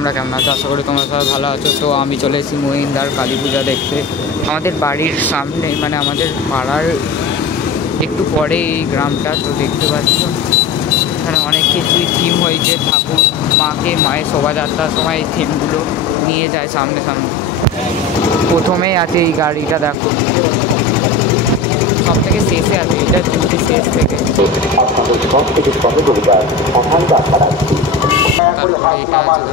তোমরা কেমন আছো? আশা করি তোমরা সবাই ভালো আছো। তো আমি চলে এসেছি মহিন্দার কালী পূজা দেখতে। আমাদের বাড়ির সামনে, মানে আমাদের পাড়ার একটু পরে এই গ্রামটা। তো দেখতে পাচ্ছ এখানে অনেক কিছুই থিম হয়েছে। ঠাকুর মায়ের শোভাযাত্রার সময় এই থিমগুলো নিয়ে যায় সামনে সামনে। প্রথমেই আছে এই গাড়িটা, দেখো সব থেকে শেষে আছে, এটা দুটি শেষ থেকে। তারপরে এটা আছে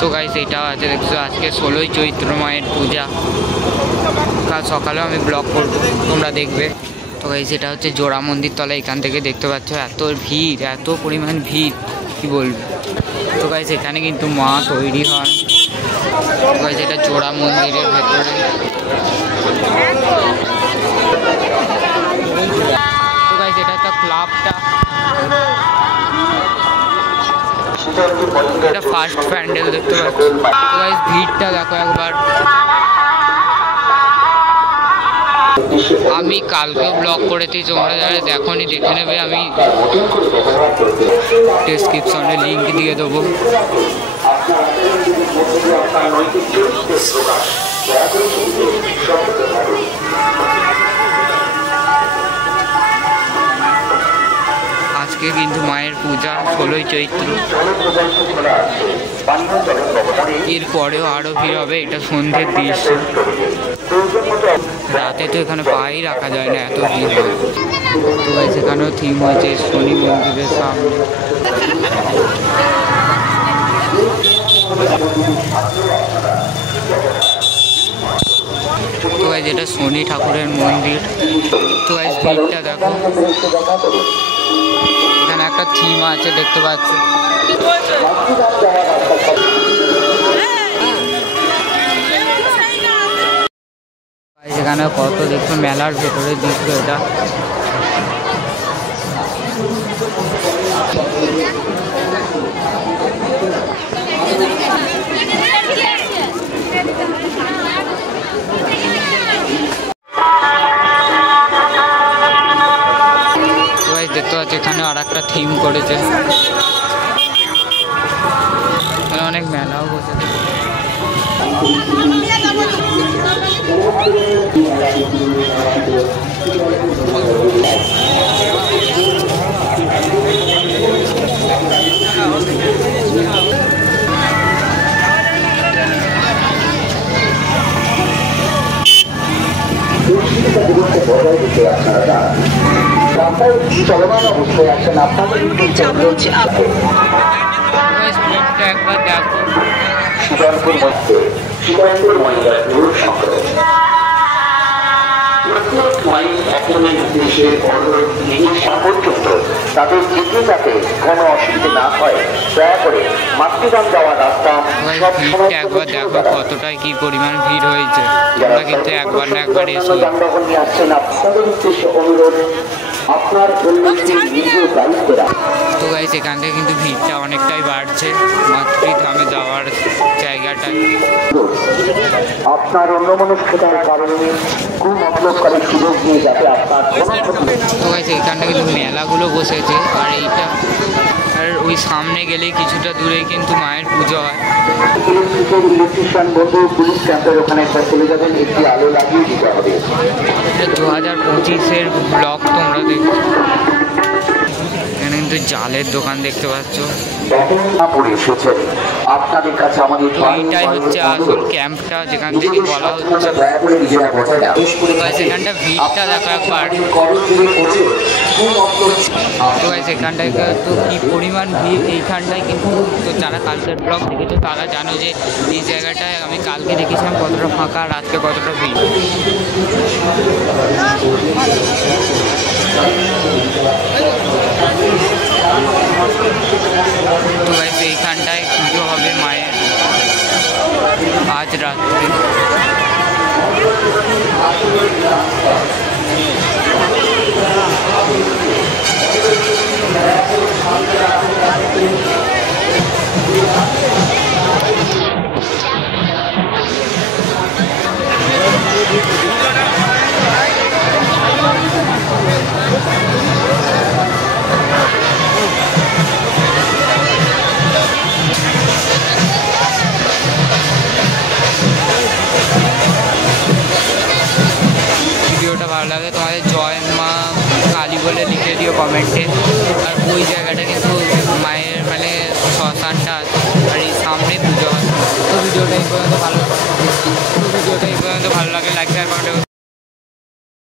তো গাইস, এটাও আছে দেখছো। আজকে 16ই চৈত্র মায়ের পূজা। কাল সকালেও আমি ব্লগ করবো, তোমরা দেখবে। তো গাইস, এটা হচ্ছে জোড়া মন্দির তলা। এখান থেকে দেখতে পাচ্ছ এত ভিড়, এত পরিমাণ ভিড় কি বলবো। তো গাইস, এখানে কিন্তু মা তৈরি হয়। তো গাইস, এটা জোড়া মন্দিরের ভেতরে। তো গাইস, এটা একটা ক্লাবটা, এটা ফার্স্ট প্যান্ডেল দেখতে পাচ্ছ। তো গাইস, ভিড়টা দেখো একবার। আমি কালকেও ব্লগ করেছি, তোমরা যারা দেখোনি দেখে নেবে, আমি ডেসক্রিপশনে লিঙ্ক দিয়ে দেবো। আজকে কিন্তু মায়ের পূজা 16ই চৈত্র। এরপরেও আরও ভিড় হবে। এটা সন্ধ্যের দৃশ্য। রাতে তো এখানে পাই রাখা যায় না, এত ভিড় হয়। তো গাইস, সেখানেও থিম হয়েছে শনি মন্দিরের সামনে। তো গাইস, এটা শনি ঠাকুরের মন্দির। তো গাইস, ভিড়টা দেখো। এখানে একটা থিম আছে দেখতে পাচ্ছ। এখানে কত দেখছো, মেলার ভেতরে দৃশ্য এটা। দেখতে পাচ্ছি এখানে আর একটা থিম করেছে। অনেক মেলাও বসেছে। চলমান অবস্থায় আছেন আপনাদের একবার দেখো। শিকারপুর মধ্যে শিকারপুর মহিলাপুর সংগ্রহ পর্যন্ত তাদের যেতে যাতে কোনো অসুবিধা না হয়, দয়া করে মাতৃদান যাওয়ার রাস্তা একবার দেখো কতটাই কি পরিমাণ ভিড় হয়েছে। তোমরা কিন্তু একবার না একবার এসো। যানবাহন নিয়ে আসছেন, আপনাদের উদ্দেশ্যে অনুরোধ আপনার তো গাইস, এখান থেকে কিন্তু ভিড়টা অনেকটাই বাড়ছে মাতৃধামে যাওয়ার জায়গাটায়। আপনার অন্যমনস্কতার কারণে কুমতলবকারী সুযোগ নিয়ে যাতে আপনার তো গাইস, এখানটা কিন্তু মেলাগুলো বসেছে। আর এইটা আর ওই সামনে গেলেই কিছুটা দূরেই কিন্তু মায়ের পুজো হয়। ইলেকট্রিশিয়ান বন্ধু পুলিশ ক্যাম্পের ওখানে একবার চলে যাবেন, একটি আলো লাগিয়ে দিতে হবে। 2025-এর ব্লগ তোমরা দেখো। এখানে কিন্তু জালের দোকান দেখতে পাচ্ছ। আপনাদের কাছে আমাদের এইটাই হচ্ছে আসল ক্যাম্পটা, যেখান থেকে বলা হচ্ছে। সেখানটা ভিড়টা দেখো একবার। তো সেখানটায় তো কি পরিমাণ ভিড় এইখানটায় কিন্তু। তো যারা কালকের ব্লগ দেখেছো তারা জানো যে এই জায়গাটায় আমি কালকে দেখেছিলাম কতটা ফাঁকা, আর আজকে কতটা ভিড়। তো গাইস, এইখানটায় পুজো হবে মায়ের আজ রাত্রে। ভালো লাগে তোমাদের জয় মা কালী বলে লিখে দিও কমেন্টে। আর ওই জায়গাটা কিন্তু মায়ের মানে শ্মশানটা আছে